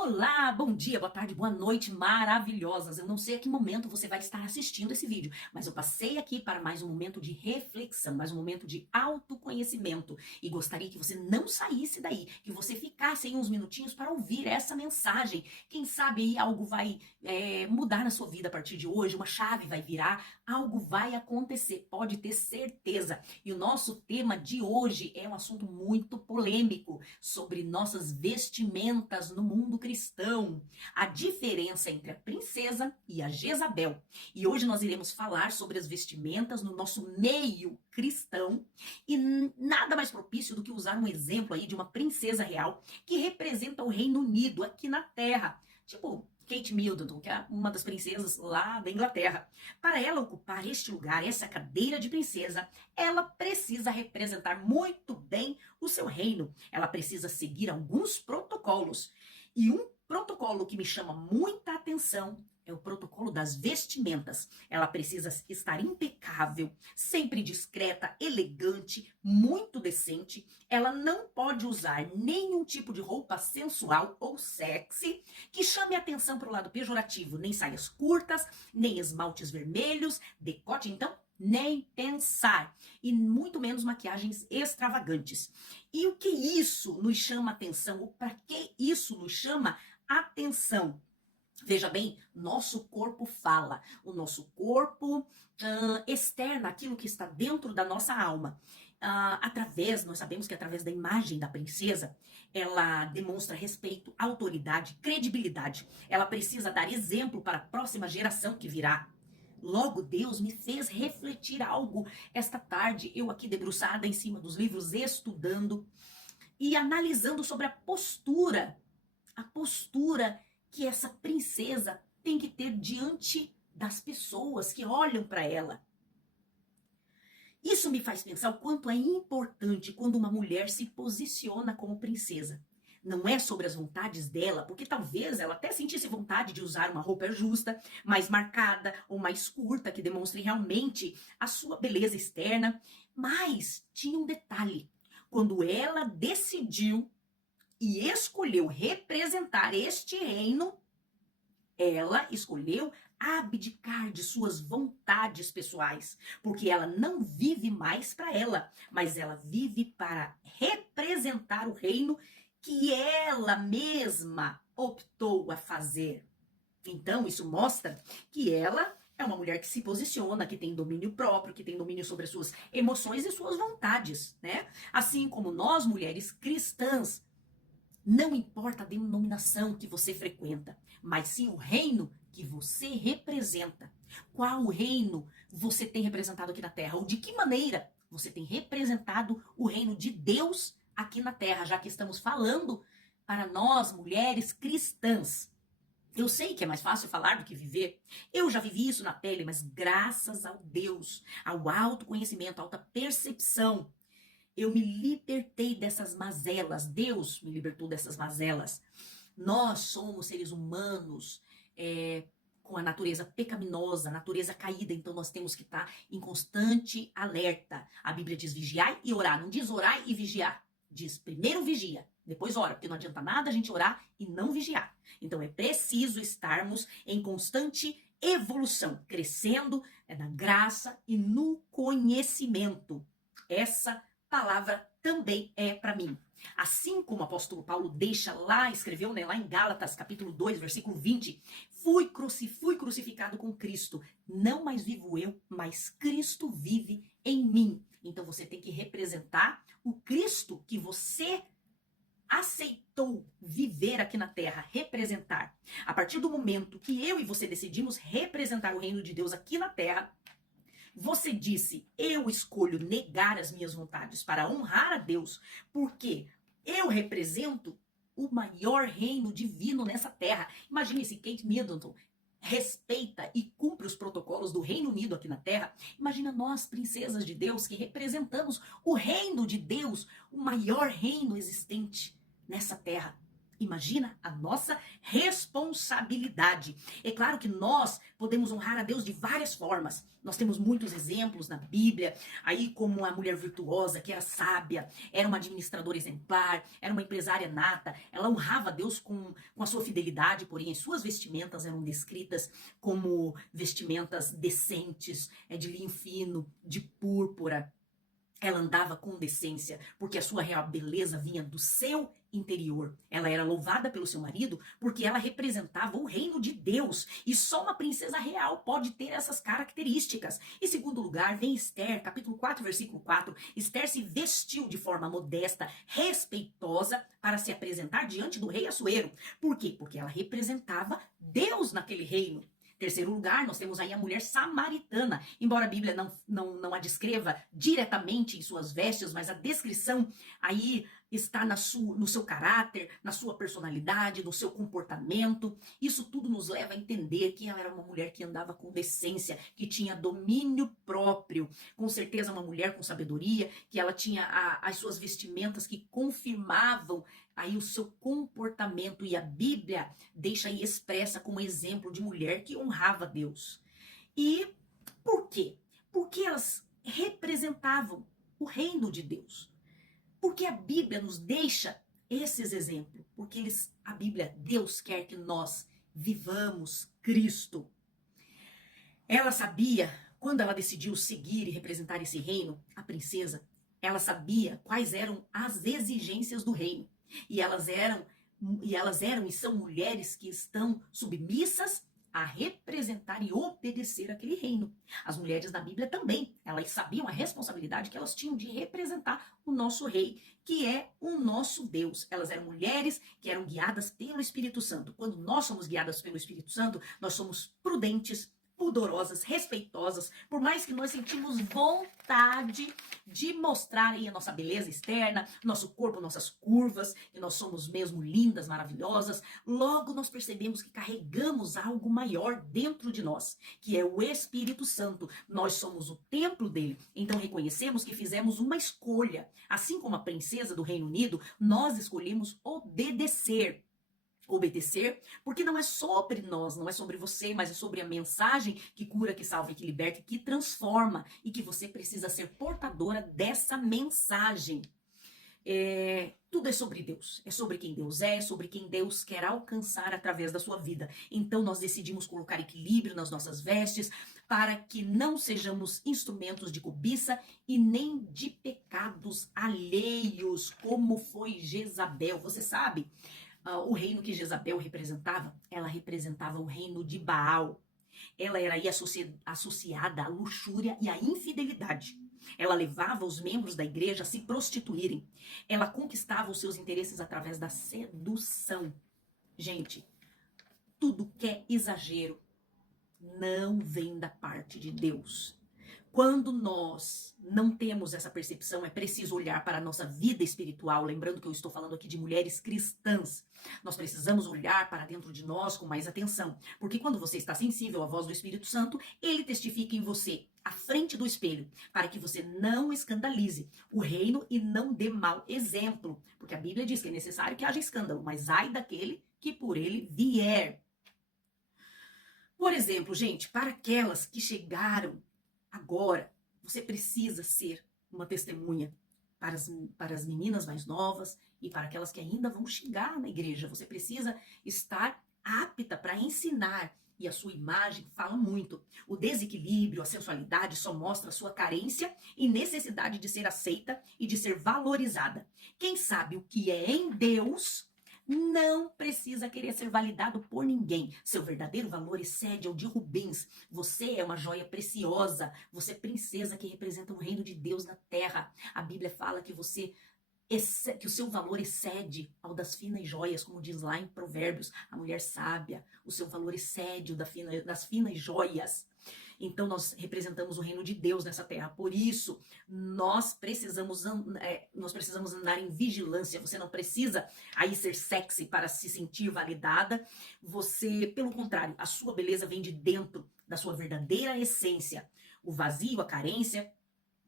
Olá, bom dia, boa tarde, boa noite, maravilhosas. Eu não sei a que momento você vai estar assistindo esse vídeo, mas eu passei aqui para mais um momento de reflexão, mais um momento de autoconhecimento. E gostaria que você não saísse daí, que você ficasse aí uns minutinhos para ouvir essa mensagem. Quem sabe aí algo vai mudar na sua vida a partir de hoje, uma chave vai virar, algo vai acontecer, pode ter certeza. E o nosso tema de hoje é um assunto muito polêmico, sobre nossas vestimentas no mundo cristão, a diferença entre a princesa e a Jezabel. E hoje nós iremos falar sobre as vestimentas no nosso meio cristão e nada mais propício do que usar um exemplo aí de uma princesa real que representa o Reino Unido aqui na Terra. Tipo, Kate Middleton, que é uma das princesas lá da Inglaterra. Para ela ocupar este lugar, essa cadeira de princesa, ela precisa representar muito bem o seu reino. Ela precisa seguir alguns protocolos. E um protocolo que me chama muita atenção é o protocolo das vestimentas. Ela precisa estar impecável, sempre discreta, elegante, muito decente. Ela não pode usar nenhum tipo de roupa sensual ou sexy que chame atenção para o lado pejorativo. Nem saias curtas, nem esmaltes vermelhos, decote, então, nem pensar. E muito menos maquiagens extravagantes. E o que isso nos chama atenção? Ou para que isso nos chama atenção? Veja bem, nosso corpo fala, o nosso corpo externa aquilo que está dentro da nossa alma. Nós sabemos que através da imagem da princesa, ela demonstra respeito, autoridade, credibilidade. Ela precisa dar exemplo para a próxima geração que virá. Logo, Deus me fez refletir algo esta tarde, eu aqui debruçada em cima dos livros, estudando e analisando sobre a postura que essa princesa tem que ter diante das pessoas que olham para ela. Isso me faz pensar o quanto é importante quando uma mulher se posiciona como princesa. Não é sobre as vontades dela, porque talvez ela até sentisse vontade de usar uma roupa justa, mais marcada ou mais curta, que demonstre realmente a sua beleza externa. Mas tinha um detalhe. Quando ela decidiu e escolheu representar este reino, ela escolheu abdicar de suas vontades pessoais, porque ela não vive mais para ela, mas ela vive para representar o reino que ela mesma optou a fazer. Então, isso mostra que ela é uma mulher que se posiciona, que tem domínio próprio, que tem domínio sobre as suas emoções e suas vontades, né? Assim como nós, mulheres cristãs, não importa a denominação que você frequenta, mas sim o reino que você representa. Qual reino você tem representado aqui na Terra? Ou de que maneira você tem representado o reino de Deus aqui na Terra, já que estamos falando para nós, mulheres cristãs. Eu sei que é mais fácil falar do que viver. Eu já vivi isso na pele, mas graças ao Deus, ao autoconhecimento, à alta percepção, eu me libertei dessas mazelas. Deus me libertou dessas mazelas. Nós somos seres humanos com a natureza pecaminosa, natureza caída, então nós temos que estar em constante alerta. A Bíblia diz vigiar e orar, não diz orar e vigiar. Diz primeiro vigia, depois ora, porque não adianta nada a gente orar e não vigiar. Então é preciso estarmos em constante evolução, crescendo na graça e no conhecimento. Essa palavra também é para mim. Assim como o apóstolo Paulo deixa lá, escreveu lá em Gálatas, capítulo 2, versículo 20, fui crucificado com Cristo. Não mais vivo eu, mas Cristo vive em mim. Então você tem que representar o Cristo que você aceitou viver aqui na Terra, representar. A partir do momento que eu e você decidimos representar o reino de Deus aqui na Terra, você disse, eu escolho negar as minhas vontades para honrar a Deus, porque eu represento o maior reino divino nessa terra. Imagine se Kate Middleton respeita e cumpre os protocolos do Reino Unido aqui na Terra. Imagina nós, princesas de Deus, que representamos o reino de Deus, o maior reino existente nessa terra. Imagina a nossa responsabilidade. É claro que nós podemos honrar a Deus de várias formas. Nós temos muitos exemplos na Bíblia, aí como a mulher virtuosa, que era sábia, era uma administradora exemplar, era uma empresária nata, ela honrava a Deus com a sua fidelidade, porém as suas vestimentas eram descritas como vestimentas decentes, de linho fino, de púrpura. Ela andava com decência, porque a sua real beleza vinha do seu interior. Ela era louvada pelo seu marido porque ela representava o reino de Deus. E só uma princesa real pode ter essas características. Em segundo lugar, vem Esther, capítulo 4, versículo 4. Esther se vestiu de forma modesta, respeitosa, para se apresentar diante do rei Assuero. Por quê? Porque ela representava Deus naquele reino. Terceiro lugar, nós temos aí a mulher samaritana. Embora a Bíblia não a descreva diretamente em suas vestes, mas a descrição aí está no seu caráter, na sua personalidade, no seu comportamento. Isso tudo nos leva a entender que ela era uma mulher que andava com decência, que tinha domínio próprio. Com certeza uma mulher com sabedoria, que ela tinha as suas vestimentas que confirmavam aí o seu comportamento, e a Bíblia deixa aí expressa como exemplo de mulher que honrava Deus. E por quê? Porque elas representavam o reino de Deus. Porque a Bíblia nos deixa esses exemplos. Porque a Bíblia, Deus quer que nós vivamos Cristo. Ela sabia, quando ela decidiu seguir e representar esse reino, a princesa, ela sabia quais eram as exigências do reino. E elas eram e são mulheres que estão submissas a representar e obedecer aquele reino. As mulheres da Bíblia também, elas sabiam a responsabilidade que elas tinham de representar o nosso rei, que é o nosso Deus. Elas eram mulheres que eram guiadas pelo Espírito Santo. Quando nós somos guiadas pelo Espírito Santo, nós somos prudentes, pudorosas, respeitosas, por mais que nós sentimos vontade de mostrar aí a nossa beleza externa, nosso corpo, nossas curvas, que nós somos mesmo lindas, maravilhosas, logo nós percebemos que carregamos algo maior dentro de nós, que é o Espírito Santo. Nós somos o templo dele, então reconhecemos que fizemos uma escolha. Assim como a princesa do Reino Unido, nós escolhemos obedecer, porque não é sobre nós, não é sobre você, mas é sobre a mensagem que cura, que salva, que liberta, que transforma, e que você precisa ser portadora dessa mensagem. Tudo é sobre Deus, é sobre quem Deus é sobre quem Deus quer alcançar através da sua vida. Então nós decidimos colocar equilíbrio nas nossas vestes, para que não sejamos instrumentos de cobiça e nem de pecados alheios, como foi Jezabel. Você sabe, o reino que Jezabel representava, ela representava o reino de Baal. Ela era aí associada à luxúria e à infidelidade. Ela levava os membros da igreja a se prostituírem. Ela conquistava os seus interesses através da sedução. Gente, tudo que é exagero não vem da parte de Deus. Quando nós não temos essa percepção, é preciso olhar para a nossa vida espiritual, lembrando que eu estou falando aqui de mulheres cristãs. Nós precisamos olhar para dentro de nós com mais atenção, porque quando você está sensível à voz do Espírito Santo, ele testifica em você, à frente do espelho, para que você não escandalize o reino e não dê mau exemplo, porque a Bíblia diz que é necessário que haja escândalo, mas ai daquele que por ele vier. Por exemplo, gente, para aquelas que chegaram agora, você precisa ser uma testemunha para as meninas mais novas e para aquelas que ainda vão chegar na igreja. Você precisa estar apta para ensinar. E a sua imagem fala muito. O desequilíbrio, a sensualidade só mostra a sua carência e necessidade de ser aceita e de ser valorizada. Quem sabe o que é em Deus não precisa querer ser validado por ninguém. Seu verdadeiro valor excede ao de Rubens. Você é uma joia preciosa. Você é princesa que representa o reino de Deus na terra. A Bíblia fala que que o seu valor excede ao das finas joias, como diz lá em Provérbios, a mulher sábia. O seu valor excede o das finas joias. Então nós representamos o reino de Deus nessa terra. Por isso, nós precisamos andar em vigilância. Você não precisa aí ser sexy para se sentir validada. Você, pelo contrário, a sua beleza vem de dentro da sua verdadeira essência. O vazio, a carência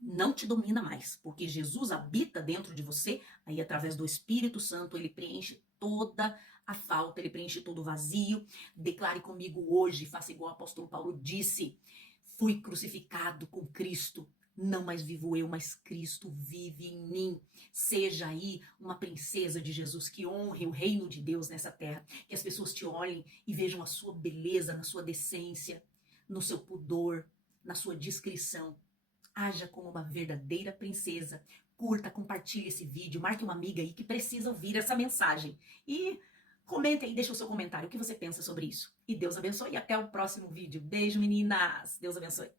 não te domina mais, porque Jesus habita dentro de você, aí através do Espírito Santo ele preenche toda a falta, ele preenche todo o vazio. Declare comigo hoje, faça igual o apóstolo Paulo disse: fui crucificado com Cristo. Não mais vivo eu, mas Cristo vive em mim. Seja aí uma princesa de Jesus que honre o reino de Deus nessa terra. Que as pessoas te olhem e vejam a sua beleza, na sua decência, no seu pudor, na sua discrição. Haja como uma verdadeira princesa. Curta, compartilhe esse vídeo, marque uma amiga aí que precisa ouvir essa mensagem. E comente aí, deixa o seu comentário, o que você pensa sobre isso. E Deus abençoe e até o próximo vídeo. Beijo, meninas. Deus abençoe.